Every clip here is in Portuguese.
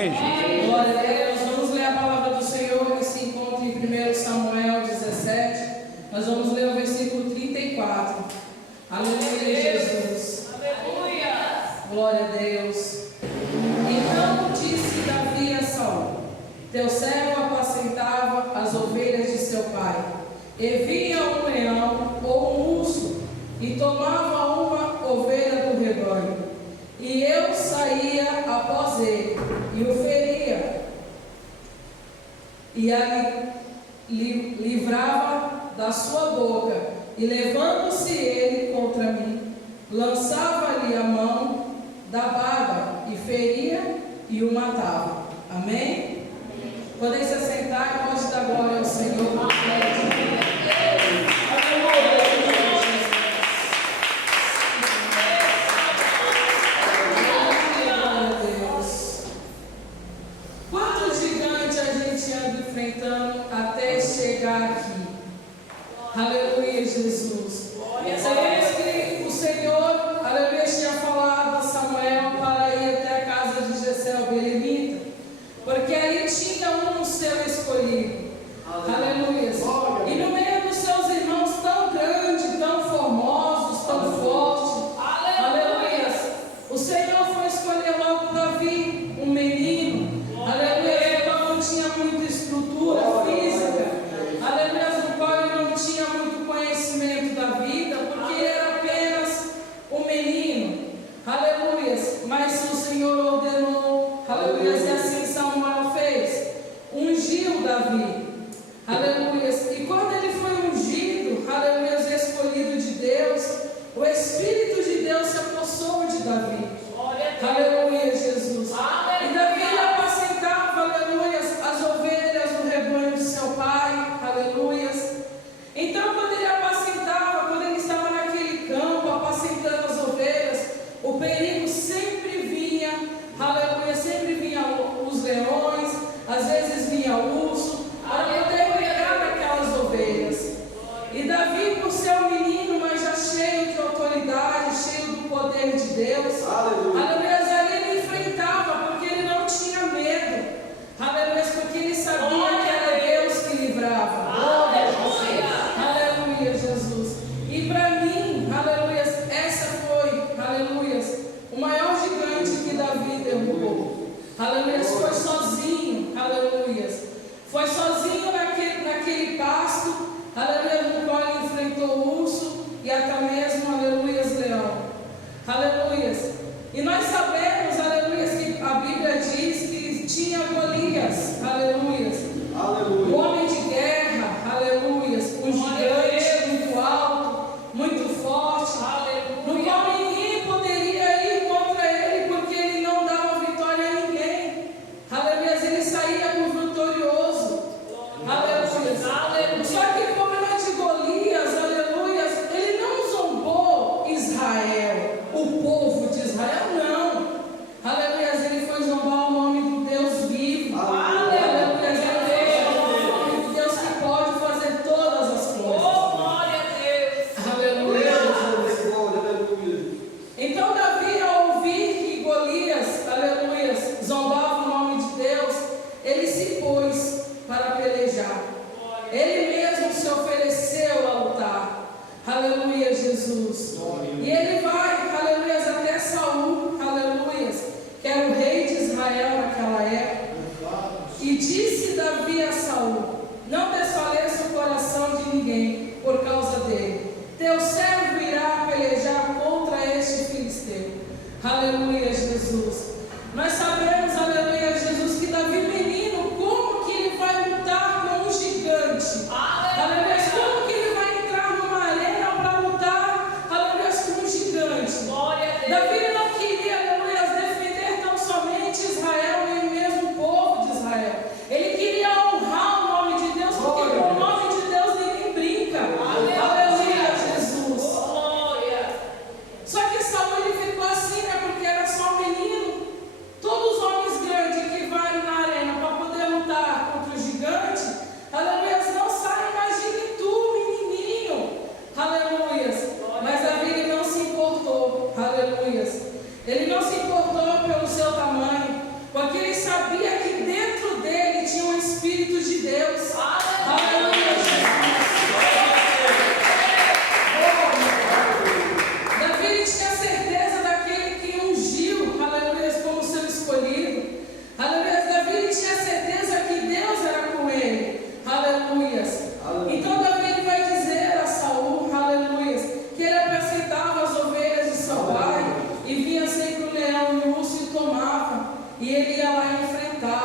Amém, Jesus. Glória a Deus. Vamos ler a palavra do Senhor que se encontra em 1 Samuel 17. Nós vamos ler o versículo 34. Aleluia, Jesus. Aleluia. Glória a Deus. Então disse Davi a Saul: teu servo apacentava as ovelhas de seu pai. E vinha um leão ou um urso e tomava uma ovelha do rebanho. E eu saía após ele e o feria, e a livrava da sua boca, e levando-se ele contra mim, lançava-lhe a mão da baga, e feria e o matava. Amém? Podem se assentar e pode dar glória ao Senhor. Amém. Até chegar aqui. Aleluia, Jesus. Sabemos que o Senhor, aleluia, tinha falado a Samuel para ir até a casa de Jessé o belemita, porque ali tinha um seu escolhido. Aleluia. E no meio dos seus irmãos tão grandes, tão formosos, tão fortes, aleluia, o Senhor foi escolher logo Davi, um menino, aleluia, tinha muita estrutura física, aleluia, no qual ele não tinha muito conhecimento da vida, porque ele era apenas um menino, aleluia, mas o Senhor ordenou, aleluia, e assim Samuel fez, ungiu Davi, aleluia, e quando ele foi ungido, aleluia, escolhido de Deus, o Espírito de Deus se apossou de Davi, aleluia, Jesus, e Davi apacentava, aleluia, as ovelhas no rebanho de seu pai, aleluia. Então, quando ele apacentava, quando ele estava naquele campo, apacentando as ovelhas, o perigo sempre vinha, aleluia, sempre vinha os leões, às vezes vinha o urso, para poder pegar aquelas ovelhas. E Davi, por ser um menino, mas já cheio de autoridade, cheio do poder de Deus, aleluia, ali ele enfrentava, porque ele não tinha medo, aleluia, porque ele sabia que era Deus que livrava. Aleluia, Jesus. E para mim, aleluia, essa foi, aleluia, o maior gigante que Davi derrubou. Aleluia, foi sozinho, aleluia, foi sozinho naquele pasto, aleluia, no qual ele enfrentou o urso e até mesmo, aleluia, leão. Aleluia. E nós sabemos, aleluia, que a Bíblia diz que tinha Golias, aleluia, um homem de guerra, aleluia, um gigante muito alto, muito forte, no qual ninguém poderia ir contra ele, porque ele não dava vitória a ninguém, aleluia, ele saía por vitorioso, aleluia. Só que como era de Golias, aleluia, ele não zombou Israel, o povo de Israel, não, aleluia, ele foi zombar o nome do Deus vivo, aleluia, o nome do Deus que pode fazer todas as coisas, aleluia. Então Davi, ao ouvir que Golias, aleluia, zombava o nome de Deus, ele se pôs para pelejar, ele mesmo se ofereceu a lutar, aleluia, Jesus. E ele vai, aleluia, até Saul, aleluia, que era o rei de Israel naquela época, e disse Davi a Saul: não desfaleça o coração de ninguém por causa dele, teu servo irá pelejar contra este filisteu. Aleluia, Jesus. Nós sabemos, aleluia, Jesus, que Davi menino, como que ele vai lutar com um gigante? Aleluia, como que ele vai entrar numa arena para lutar, aleluia, com um gigante? Davi não queria, aleluia, defender tão somente Israel, nem mesmo o povo de Israel. Ele queria honrar o nome de Deus, porque com o nome de Deus ninguém brinca. Aleluia, Jesus. Só que Saul, ele ficou assim, né, porque era só um menino. Todos os homens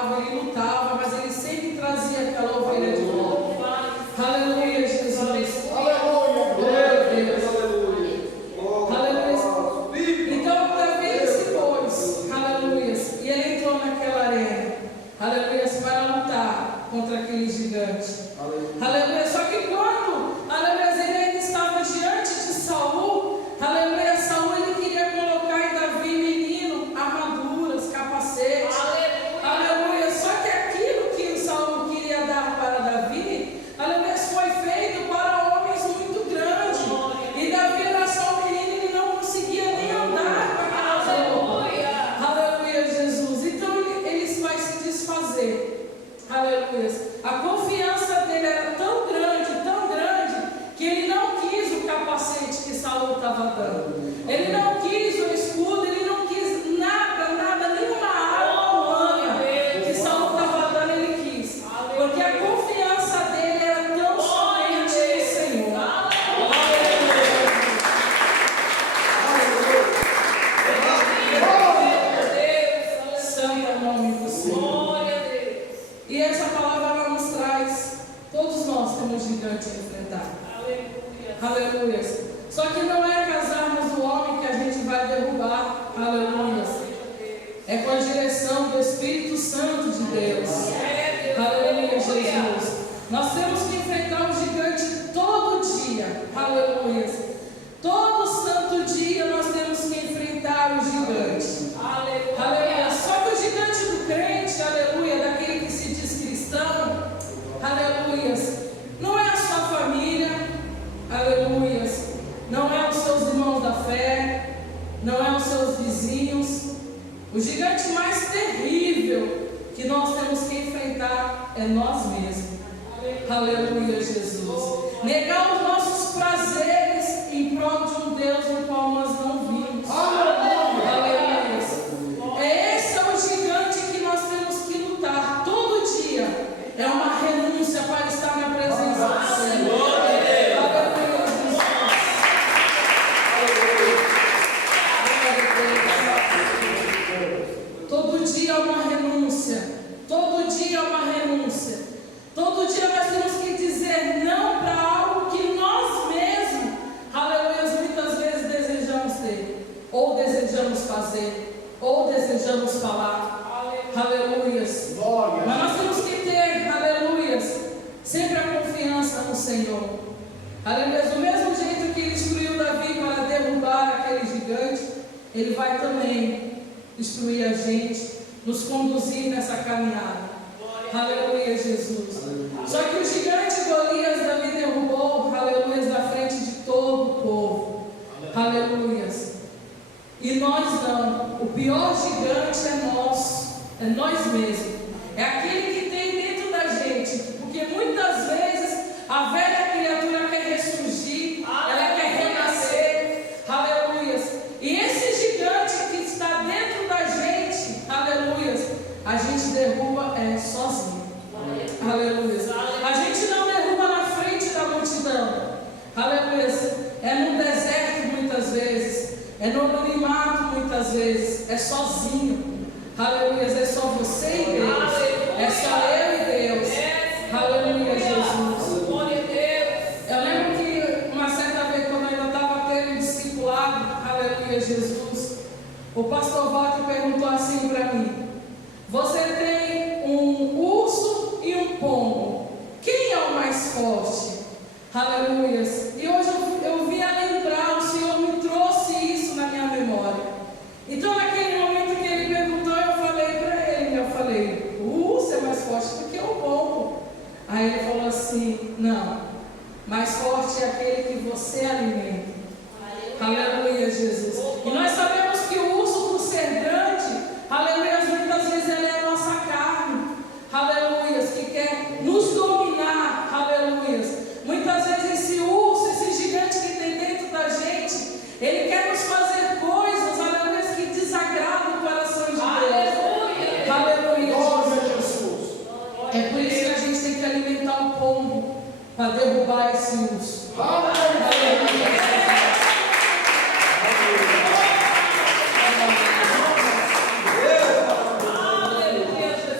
guerreava, ele lutava, mas ele sempre trazia aquela ovelha de volta. Aleluia, Jesus. Aleluia. Glória a Deus. Aleluia. Então Davi se pôs, aleluia, e ele entrou naquela arena, aleluia, para lutar contra aquele gigante. Aleluia. Só que quando, aleluia, ele ainda estava diante de Saul, aleluia, Saul ele queria colocar em Davi, menino, armaduras, capacetes. Aleluia. Só que aquilo que Saul queria dar para Davi, aleluia, foi feito para homens muito grandes. E Davi era só um menino, ele não conseguia nem andar com aquela roupa. Aleluia, Jesus. Então ele vai se desfazer. Aleluia. A confiança dele era tão grande, que ele não quis o capacete que Saul estava dando. Ele não quis o escudo, ele não quis nada, nenhuma arma humana que Saul estava dando, ele quis. Porque a confiança dele era tão somente no Senhor. Santo é o nome do Senhor. E essa palavra nos traz, todos nós temos gigante a enfrentar. Aleluia. Só que não é casarmos o homem que a gente vai derrubar. Aleluia. É com a direção do Espírito Santo de Deus. Aleluia, Jesus. Nós temos que enfrentar o gigante todo dia. Aleluia. Todo santo dia nós temos que enfrentar o gigante. Aleluia. Só que o gigante do crente, aleluia, daquele que se diz cristão, aleluia, não é a sua família, aleluia, não é os seus irmãos da fé, não é os seus vizinhos. O gigante mais terrível que nós temos que enfrentar é nós mesmos. Aleluia, Jesus. Negar os nossos prazeres em prol de um Deus no qual nós não vimos. Aleluia. Esse é o gigante que nós temos que lutar todo dia. É uma renúncia para estar na presença do Senhor. Todo dia é uma renúncia. Todo dia é uma renúncia. Todo dia nós temos que dizer não para algo que nós mesmos, aleluia, muitas vezes desejamos ter, ou desejamos fazer, ou desejamos falar. Aleluia. Mas nós temos que ter, aleluia, sempre a confiança no Senhor. Aleluia. Do mesmo jeito que ele instruiu Davi para derrubar aquele gigante, ele vai também instruir a gente, nos conduzir nessa caminhada. Aleluia, Jesus. Só que o gigante Golias, Davi derrubou, aleluia, na frente de todo o povo. Aleluia. E nós não. O pior gigante é nós mesmos. É aquele que tem dentro da gente. Porque muitas vezes a velha criatura quer ressurgir, ela quer renascer. Aleluia. E esse gigante que está dentro da gente, aleluia, a gente derruba sozinho. Aleluia. A gente não derruba na frente da multidão. Aleluia. É no deserto muitas vezes. É no anonimato muitas vezes. É sozinho. Aleluia. É só você e Deus. É só eu e Deus. Aleluia, Jesus. Eu lembro que uma certa vez, quando eu ainda estava tendo discipulado, aleluia, Jesus, o pastor Walter perguntou assim para mim: você tem um urso e um pombo, quem é o mais forte? Aleluia. E hoje eu vim a lembrar, o Senhor me trouxe isso na minha memória. Então naquele momento que ele perguntou, eu falei para ele, o urso é mais forte do que o pombo. Aí ele falou assim: não, mais forte é aquele que você alimenta. Aleluia, Jesus. E nós sabemos que o urso, por ser grande, aleluia, muitas vezes ele é a nossa carne, aleluia, que quer nos dominar, aleluia. Muitas vezes esse urso, esse gigante que tem dentro da gente, ele quer nos fazer coisas, aleluia, que desagradam o coração de Deus. Aleluia, Jesus. É por isso que a gente tem que alimentar o pombo para derrubar esse urso. Aleluia.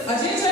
A gente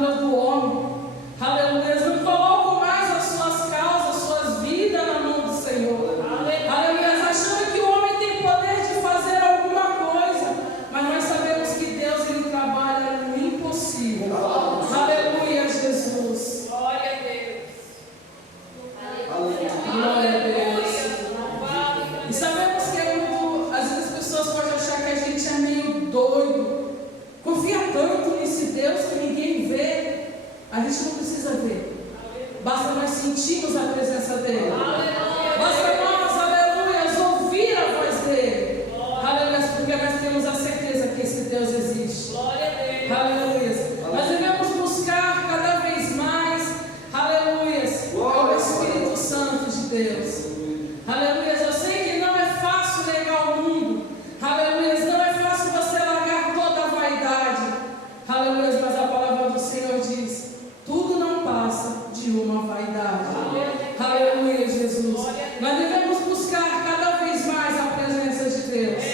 armadura do homem. Aleluia. Não colocam mais as suas causas, as suas vidas na mão do Senhor. Aleluia. Achando que o homem tem poder de fazer alguma coisa. Mas nós sabemos que Deus, Ele trabalha no impossível. Aleluia, Jesus. Glória a Deus. Glória a Deus. E sabemos que às vezes as pessoas podem achar que a gente é meio doido. Confia tanto nesse Deus que ninguém vê. A gente não precisa ver. Basta nós sentirmos a presença dEle. Basta nós, aleluia, ouvir a voz dEle. Aleluia, porque nós temos a certeza que esse Deus existe. Aleluia. Nós devemos buscar cada vez mais, aleluia, o Espírito Santo de Deus. Aleluia. Eu sei que não é fácil negar o mundo. Aleluia. Não é fácil você largar toda a vaidade. Aleluia. Mas a palavra do Senhor diz: tudo não passa de uma vaidade. Aleluia, Jesus. Nós devemos buscar cada vez mais a presença de Deus.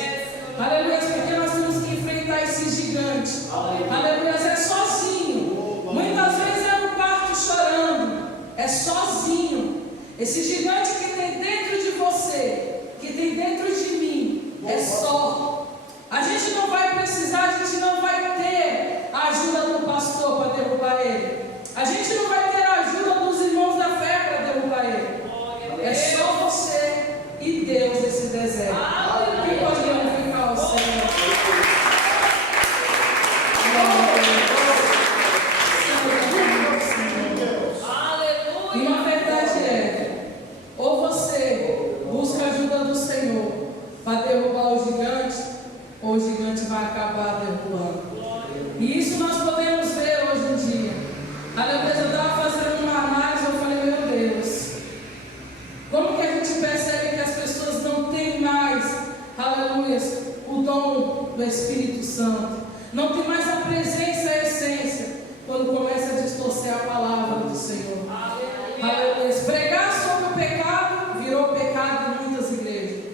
Aleluia, porque nós temos que enfrentar esse gigante. Aleluia, é sozinho. Muitas vezes é no quarto chorando. É sozinho. Esse gigante que tem dentro de você, que tem dentro de mim, é só. A gente não vai precisar, a gente não vai ter a ajuda do pastor para derrubar ele. A gente não vai ter a ajuda dos irmãos da fé para derrubar ele. É só você e Deus esse deserto. Quem pode glorificar o Senhor? E uma verdade é: ou você busca a ajuda do Senhor para derrubar o gigante, ou o gigante vai acabar derrubando. E isso nós podemos ver hoje em dia. Aleluia, eu estava fazendo uma análise, eu falei: meu Deus, como que a gente percebe que as pessoas não têm mais, aleluia, o dom do Espírito Santo, não tem mais a presença, a essência, quando começa a distorcer a palavra do Senhor. Aleluia. Pregar sobre o pecado virou pecado em muitas igrejas.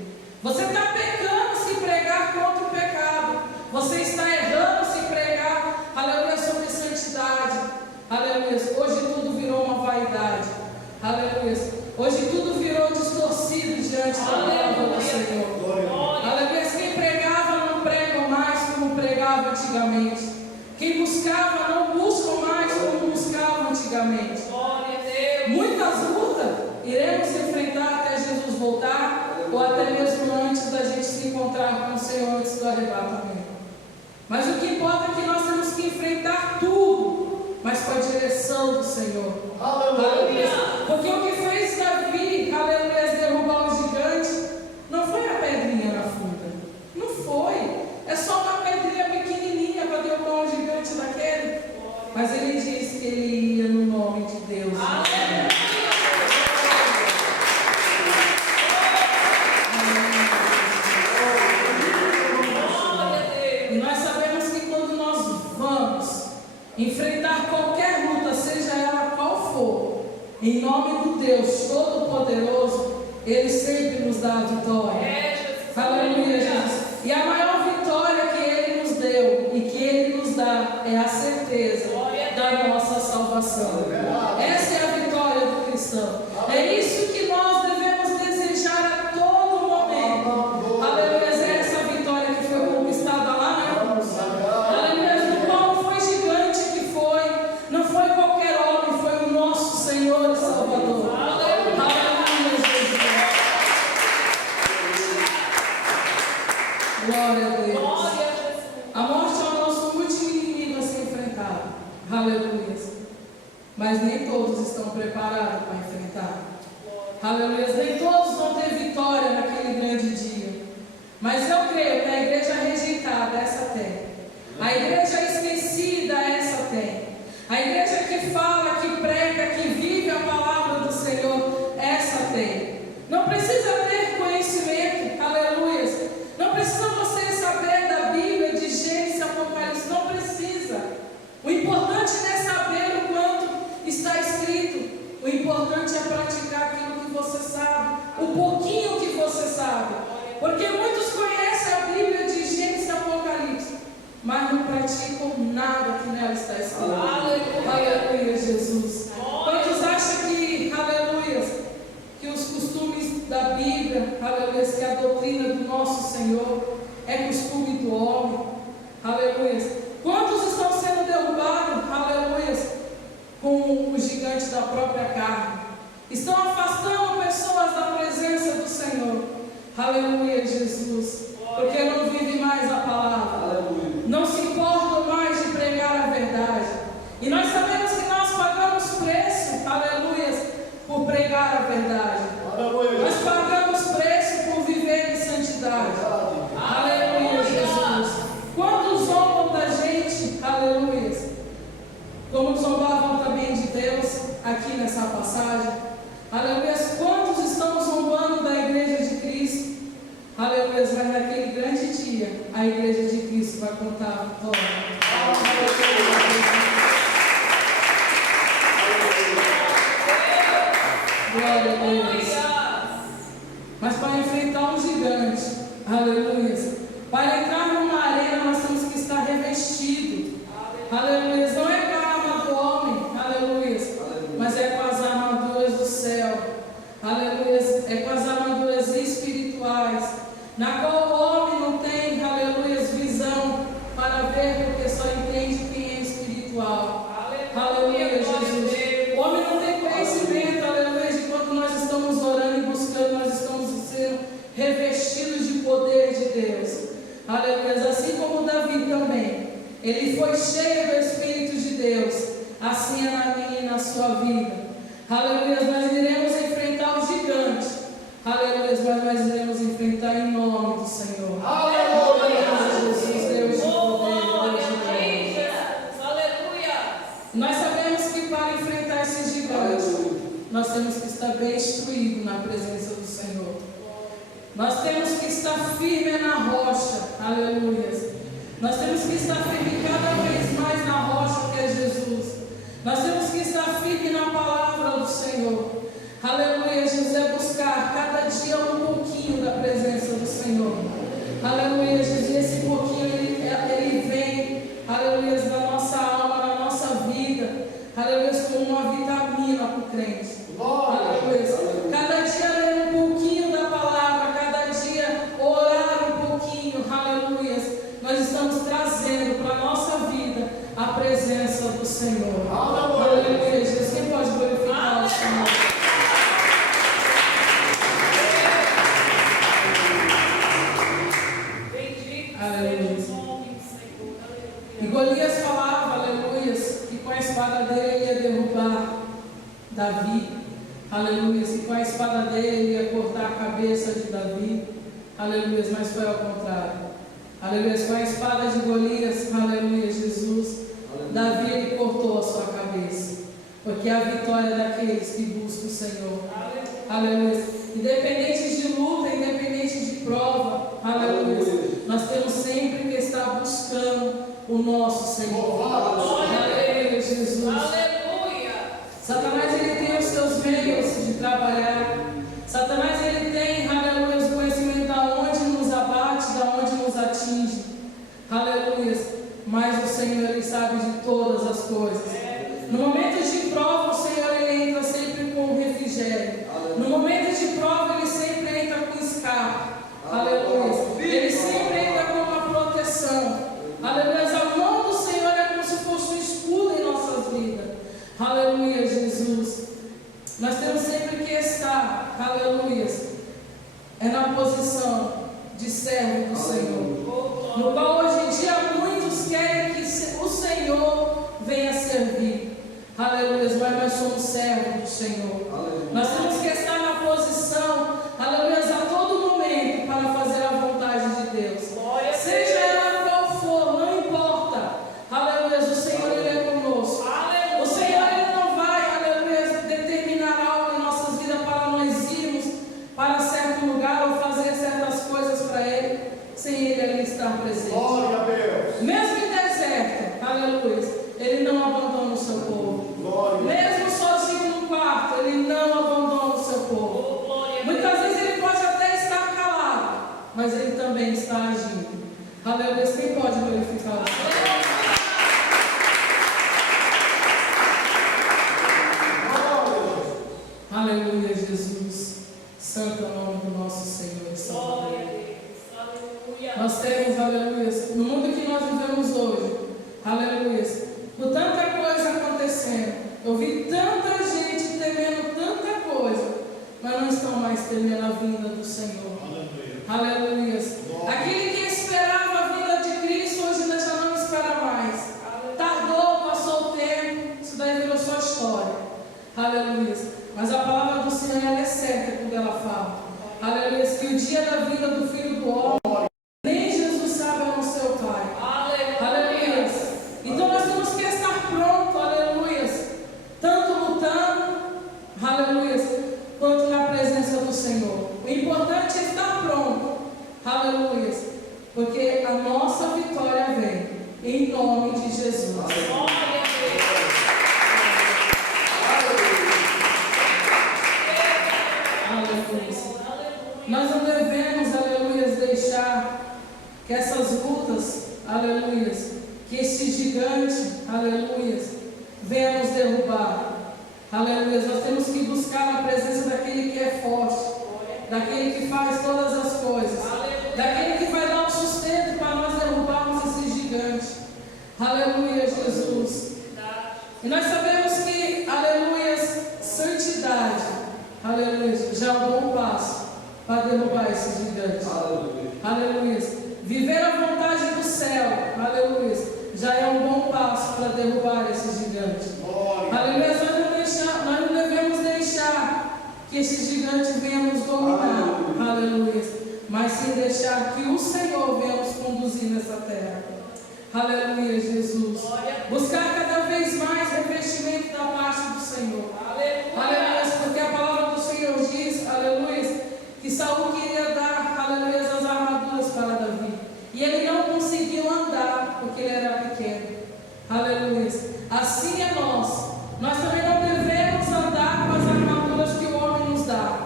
Você está pecando se pregar contra o pecado. Você está errando se pregar, aleluia, sobre santidade. Aleluia. Hoje tudo virou uma vaidade. Aleluia. Hoje tudo virou distorcido diante da palavra do Senhor. Aleluia. Quem pregava não prega mais como pregava antigamente. Quem buscava não busca mais como buscava antigamente. Muitas lutas iremos enfrentar até Jesus voltar, ou até mesmo antes da gente se encontrar com o Senhor antes do arrebatamento. Mas o que importa é que nós temos que enfrentar tudo, mas com a direção do Senhor. Aleluia. Porque o que fez Davi, aleluia, derrubar o gigante, não foi a pedrinha na funda. Não foi. É só uma pedrinha pequenininha para derrubar um gigante daquele. Mas ele disse que ele ia no nome de Deus. E nós sabemos que quando nós vamos enfrentar qualquer luta, seja ela qual for, em nome do Deus Todo-Poderoso, Ele sempre nos dá a vitória. Aleluia, Jesus. E a maior vitória que Ele nos deu e que Ele nos dá é a certeza da nossa salvação. Essa é a vitória do cristão. É isso que nós devemos desejar a todo momento. Aleluia, é essa vitória que foi conquistada lá na cruz. Aleluia, no qual não foi gigante que foi, não foi qualquer homem, foi o nosso Senhor e Salvador. Aleluia, Jesus. Glória a Deus. A morte é o nosso último inimigo a ser enfrentado. Aleluia. Mas nem todos estão preparados para enfrentar. Aleluia. Nem todos vão ter vitória naquele grande dia. Mas eu creio que a igreja rejeitada, essa tem. A igreja esquecida, essa tem. A igreja que fala, que prega, que vive a palavra do Senhor, essa tem. Não precisa ter conhecimento. Aleluia. Não precisa você saber da Bíblia, de Gênesis, Apocalipse. Não precisa. O importante não é saber o quanto está escrito. O importante é praticar aquilo que você sabe, o pouquinho que você sabe. Porque muitos conhecem a Bíblia de Gênesis e Apocalipse, mas não praticam nada que nela está escrito. Aleluia. Jesus. Quantos acham que, aleluia, que os costumes da Bíblia, aleluia, que a doutrina do nosso Senhor é costume do homem, aleluia? Quantos estão sendo derrubados, aleluia, com o gigante da própria carne? Estão afastando pessoas da presença do Senhor, aleluia, Jesus, porque não vive mais a palavra, não se importam mais de pregar a verdade. E nós sabemos que nós pagamos preço, aleluia, por pregar a verdade. Nós pagamos preço por viver em santidade. Aleluia, Jesus. Quantos zombam da gente, aleluia, como zombavam também de Deus aqui nessa passagem. Aleluia. Quantos estão zombando da igreja de Cristo? Aleluia. Mas naquele grande dia, a igreja de Cristo vai contar a vitória. Glória a Deus. Mas para enfrentar um gigante, aleluia, para entrar numa arena nós temos que estar revestido, aleluia. Não é com a arma do homem, aleluia, mas é com as armaduras do céu, aleluia. É com as armaduras espirituais, na qual o homem não tem, aleluia, visão para ver, porque só entende quem é espiritual. Aleluia, Jesus. O homem não tem conhecimento, aleluia, de quando nós estamos orando e buscando, nós estamos sendo revestidos de poder de Deus. Aleluia. Assim como Davi também, ele foi cheio do Espírito de Deus, assim é na minha e na sua vida. Aleluia. Nós iremos enfrentar o gigante, aleluia, mas nós iremos enfrentar em nome do Senhor. Aleluia. Jesus, Deus de poder, Deus de poder. Aleluia. Nós sabemos que para enfrentar esse gigante, nós temos que estar bem instruídos na presença do Senhor. Nós temos que estar firme na rocha, aleluia. Nós temos que estar firme cada vez mais na rocha que é Jesus. Nós temos que estar firme na palavra do Senhor, aleluia. Jesus, é buscar cada dia um pouquinho da presença do Senhor, aleluia. Jesus, esse pouquinho ele vem, aleluia, da nossa alma, na nossa vida, aleluia, como uma vitamina para o crente, aleluia. Cada dia ler um pouquinho da palavra, cada dia orar um pouquinho, aleluia. Nós estamos trazendo para a nossa vida a presença do Senhor, aleluia. Jesus, quem pode glorificar o Senhor? E Golias falava, aleluia, que com a espada dele ele ia derrubar Davi, aleluia, que com a espada dele ele ia cortar a cabeça de Davi, aleluia, mas foi ao contrário, aleluia, com a espada de Golias, aleluia, Jesus, Davi ele cortou a sua cabeça, porque a vitória é daqueles que buscam o Senhor, aleluia, independente de luta, independente de prova, aleluia, nós temos sempre que estar buscando o nosso Senhor. Aleluia, Jesus. Aleluia. Satanás ele tem os seus meios de trabalhar. Satanás ele tem, aleluia, o conhecimento de onde nos abate, de onde nos atinge. Aleluia. Mas o Senhor ele sabe de todas as coisas. No momento de prova, o Senhor ele entra sempre com refrigério. No momento de prova, ele sempre entra com escape. Aleluia. Ele sempre entra com uma proteção. Aleluia. A mão do Senhor é como se fosse um escudo em nossas vidas. Aleluia, Jesus. Nós temos sempre que estar, aleluia, é na posição de servo do Senhor, no qual hoje em dia muitos querem que o Senhor venha servir. Aleluia, mas nós somos servos do Senhor. Aleluia. Nós temos que estar na posição, aleluia, a todo momento para fazer a vontade de Deus. Seja ela qual for, não importa. Aleluia, o Senhor ele é conosco. Aleluia. O Senhor ele não vai, aleluia, determinar algo em nossas vidas para nós irmos para certo lugar ou fazer certas coisas para Ele, sem Ele ali estar presente. Glória a Deus. Mesmo em deserto, aleluia, Ele não abandona o seu povo. Glória. Mesmo sozinho no quarto, Ele não abandona o seu povo. Glória. Muitas vezes Ele pode até estar calado, mas Ele também está agindo. Aleluia, quem pode glorificar o Senhor? estão mais temendo a vinda do Senhor. Aleluia. Aquele que esperava a vinda de Cristo, hoje já não espera mais. Tardou, passou o tempo, isso daí virou só história. Aleluia. Mas a palavra do Senhor, ela é certa quando ela fala. Aleluia. Que o dia da vida do Filho do Homem, nem Jesus sabe a não ser o Pai. Aleluia. Então nós temos que estar prontos, aleluia. Tanto lutando, aleluia, quanto na presença do Senhor. O importante é estar pronto, aleluia, porque a nossa vitória vem em nome de Jesus. Nós não devemos, aleluia, deixar que essas lutas, aleluia, que esse gigante, aleluia, venha nos derrubar. Aleluia. Nós temos que buscar a presença daquele que é forte, daquele que faz todas as coisas, daquele que vai dar o sustento para nós derrubarmos esse gigante. Aleluia, Jesus. E nós sabemos que, aleluia, santidade, aleluia, já é um bom passo para derrubar esse gigante. Aleluia. Viver a vontade do céu, aleluia, já é um bom passo para derrubar esse gigante. Aleluia. Nós não devemos deixar que esse gigante venha nos dominar, aleluia, mas sim deixar que o Senhor venha nos conduzir nessa terra. Aleluia, Jesus. Buscar cada vez mais revestimento da parte do Senhor. Aleluia, porque a palavra do Senhor diz, aleluia, que Saul queria dar, aleluia, as armaduras para Davi, e ele não conseguiu andar porque ele era pequeno. Aleluia. Assim é nós também não devemos andar com as armaduras que o homem nos dá.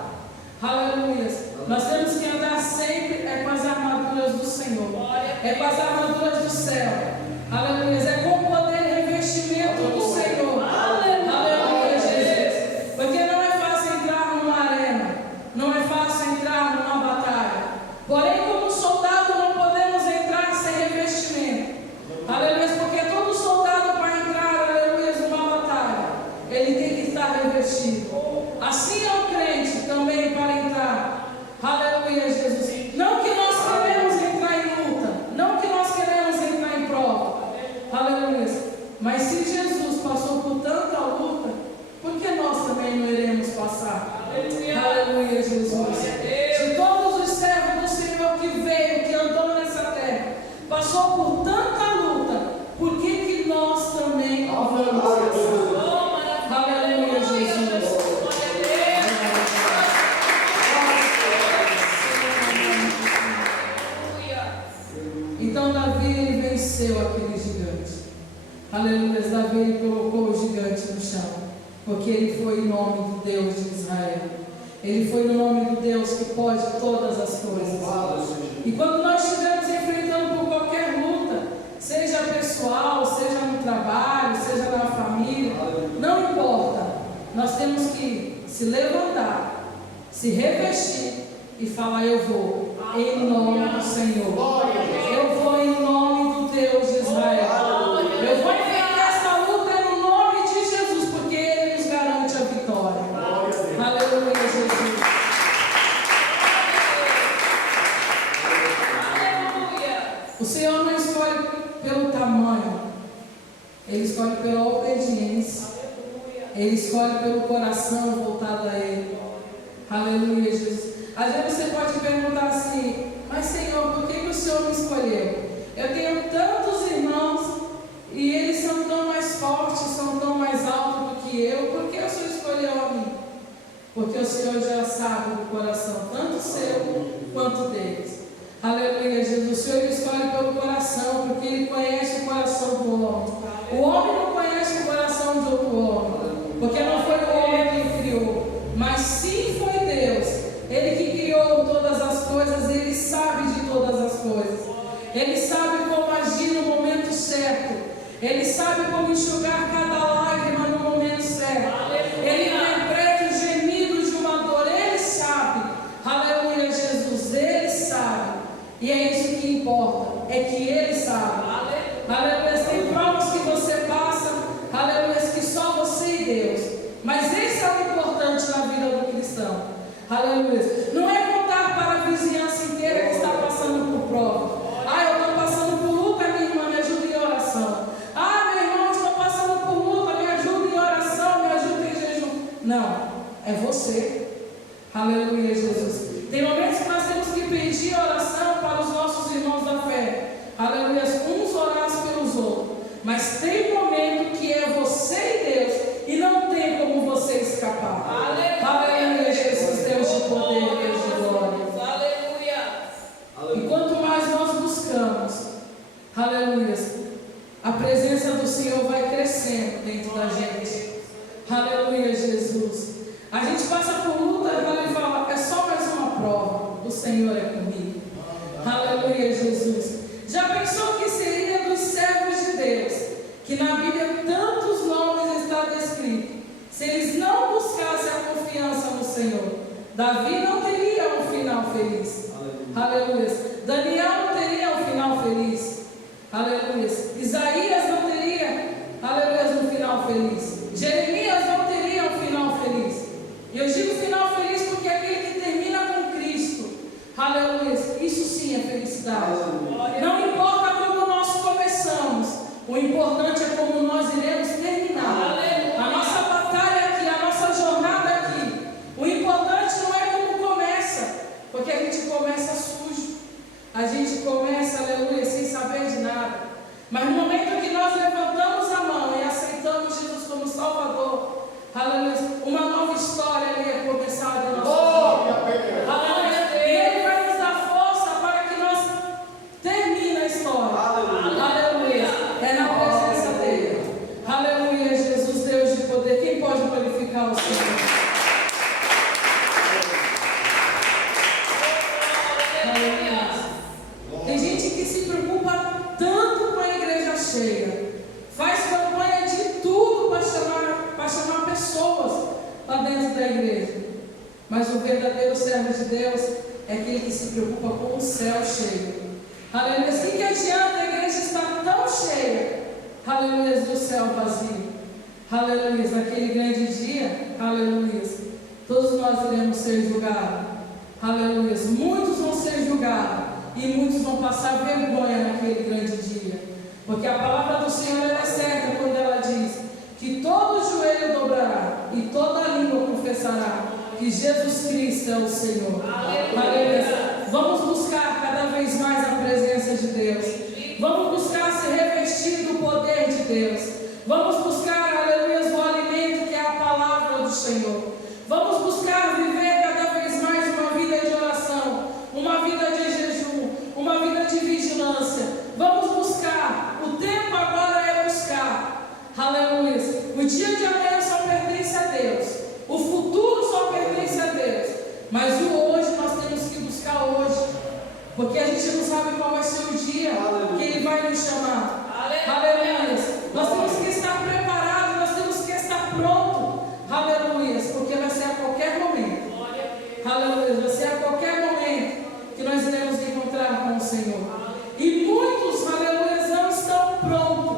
Aleluia. Nós temos que andar sempre com as armaduras do Senhor, com as armaduras do céu. Aleluia. É com o poder e revestimento do Senhor. Aleluia, Jesus. Porque não é fácil entrar numa arena, não é fácil entrar numa batalha. Porém, como soldado, não podemos entrar sem revestimento. Aleluia. Porque todo soldado, para entrar, aleluia, numa batalha, ele tem que estar revestido. Assim é o crente também para entrar. Aleluia, Jesus. Não que nós queremos entrar em luta, não que nós queremos entrar em prova. Aleluia. Mas se Jesus passou por tanta luta, por que nós também não iremos passar? Aleluia, Jesus. Se todos os servos do Senhor que veio, que andou nessa terra, passou por tanta luta, por que nós também não vamos passar? Aleluia, Jesus. Então Davi, ele venceu aquele gigante. Aleluia. Davi, ele colocou o gigante no chão, porque ele foi em nome do Deus de Israel. Ele foi no nome do Deus que pode todas as coisas. E quando nós estivermos enfrentando por qualquer luta, seja pessoal, seja no trabalho, seja na família, não importa, nós temos que se levantar, se revestir e falar: eu vou em nome do Senhor, eu vou em nome do Deus de Israel, eu vou enfrentar essa luta no nome de Jesus, porque Ele nos garante a vitória. Aleluia, Jesus. O Senhor não escolhe pelo tamanho, Ele escolhe pela obediência, Ele escolhe pelo coração voltado a Ele. Aleluia, Jesus. Às vezes você pode perguntar assim: mas Senhor, por que o Senhor me escolheu? Eu tenho tantos irmãos e eles são tão mais fortes, são tão mais altos do que eu, por que o Senhor escolheu a mim? Porque o Senhor já sabe do coração, tanto seu quanto deles. Aleluia, Jesus. O Senhor escolhe pelo coração, porque Ele conhece o coração do homem. O homem não conhece o coração de outro homem, porque não foi o homem que criou, mas sim foi Deus. Ele que criou todas as coisas, Ele sabe de todas as coisas. Ele sabe como agir no momento certo. Ele sabe como enxugar cada lágrima no momento certo. Ele interpreta os gemidos de uma dor. Ele sabe. Aleluia, Jesus. Ele sabe. E é isso que importa. É que Ele sabe. Aleluia. Tem provas que você passa. Aleluia. Que só você e Deus. Mas esse é o importante na vida do cristão. Aleluia. Não é contar para a vizinhança inteira que está passando por prova. Ah, eu estou passando por luta, minha irmã, me ajuda em oração. Ah, meu irmão, eu estou passando por luta, me ajuda em oração, me ajuda em jejum. Não, é você. Aleluia, Jesus. Tem momentos que nós temos que pedir oração para os nossos irmãos da fé. Aleluia, uns orar pelos outros. Mas tem momento que é você e Deus, e não tem como você escapar. Aleluia, Jesus, Deus de poder, Deus de glória. Aleluia. E quanto mais nós buscamos, aleluia, a presença do Senhor vai crescendo dentro da gente. Aleluia, Jesus. A gente passa por luta e fala, é só mais uma prova. O Senhor é comigo. Aleluia, Jesus. Já pensou que seria dos servos de Deus, que na Bíblia tantos nomes está descrito, se eles não buscassem a confiança no Senhor? Davi não teria um final feliz. Aleluia. Daniel não teria um final feliz. Aleluia. Isaías não teria, aleluia, um final feliz. Jeremias não teria um final feliz. E eu digo final feliz porque é aquele que termina com Cristo. Aleluia. Isso sim é felicidade. Não importa como nós começamos, o importante é como nós iremos terminar. A nossa batalha aqui, a nossa jornada aqui, o importante não é como começa, porque a gente começa sujo, a gente começa, aleluia, sem saber de nada. Mas no momento que nós levantamos a mão e aceitamos Jesus como Salvador, aleluia, uma nova história ali é começada em nossa vida. Aleluia. E Ele vai nos dar força para que nós termine a história. Aleluia. É na presença dEle. Aleluia, Jesus, Deus de poder. Quem pode glorificar o Senhor? Aleluia. Tem gente que se preocupa tanto com a igreja cheia, faz campanha de tudo para chamar pessoas para dentro da igreja. Mas o verdadeiro servo de Deus é aquele que se preocupa com o céu cheio. Aleluia. Assim que adianta a igreja estar tão cheia, aleluia, do céu vazio. Aleluia. Naquele grande dia, aleluia, todos nós iremos ser julgados. Aleluia. Muitos vão ser julgados e muitos vão passar vergonha naquele grande dia. Porque a palavra do Senhor é certa quando ela diz que todo joelho dobrará e toda língua confessará que Jesus Cristo é o Senhor. Aleluia. Vamos buscar cada vez mais a presença de Deus. Vamos buscar se revestir do poder de Deus. Vamos buscar, aleluia, o alimento que é a palavra do Senhor. Vamos buscar viver cada vez mais uma vida de oração, uma vida de jejum, uma vida de vigilância. Vamos buscar. O tempo agora é buscar. Aleluia. O dia de amanhã só pertence a Deus. O futuro só pertence a Deus. Mas o hoje nós temos que buscar hoje. Porque a gente não sabe qual vai ser o dia que Ele vai nos chamar. Aleluia. Nós temos que estar preparados, nós temos que estar prontos. Aleluia. Porque vai ser a qualquer momento. Aleluia. Vai ser a qualquer momento que nós iremos encontrar com o Senhor. E muitos, aleluia, não estão prontos.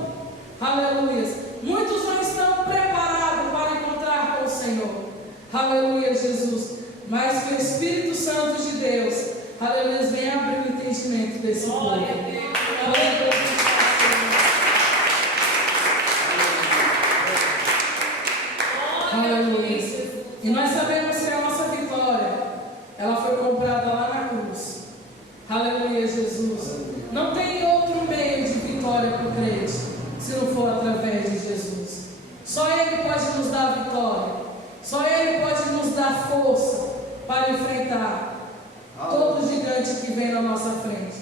Aleluia. Muitos não estão preparados para encontrar com o Senhor. Aleluia, Jesus. Mas que o Espírito Santo de Deus, aleluia, venha abrir o entendimento desse povo. Aleluia. E nós sabemos que a nossa vitória, ela foi comprada lá na cruz. Aleluia, Jesus. Não tem outro meio de vitória para o crente, se não for através de Jesus. Só Ele pode nos dar vitória. Só Ele pode nos dar força para enfrentar todo gigante que vem na nossa frente.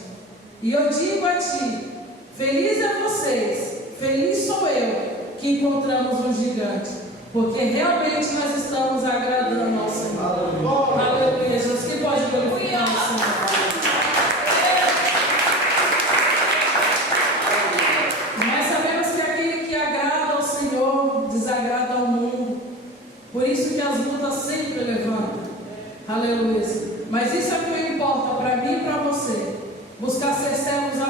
E eu digo a ti, feliz é vocês, feliz sou eu, que encontramos um gigante, porque realmente nós estamos agradando ao Senhor. Aleluia, Jesus. Quem pode glorificar o Senhor? Nós sabemos que aquele que agrada ao Senhor desagrada ao mundo. Por isso que as lutas sempre levantam. Aleluia. Mas isso é o que importa para mim e para você. Buscar ser servos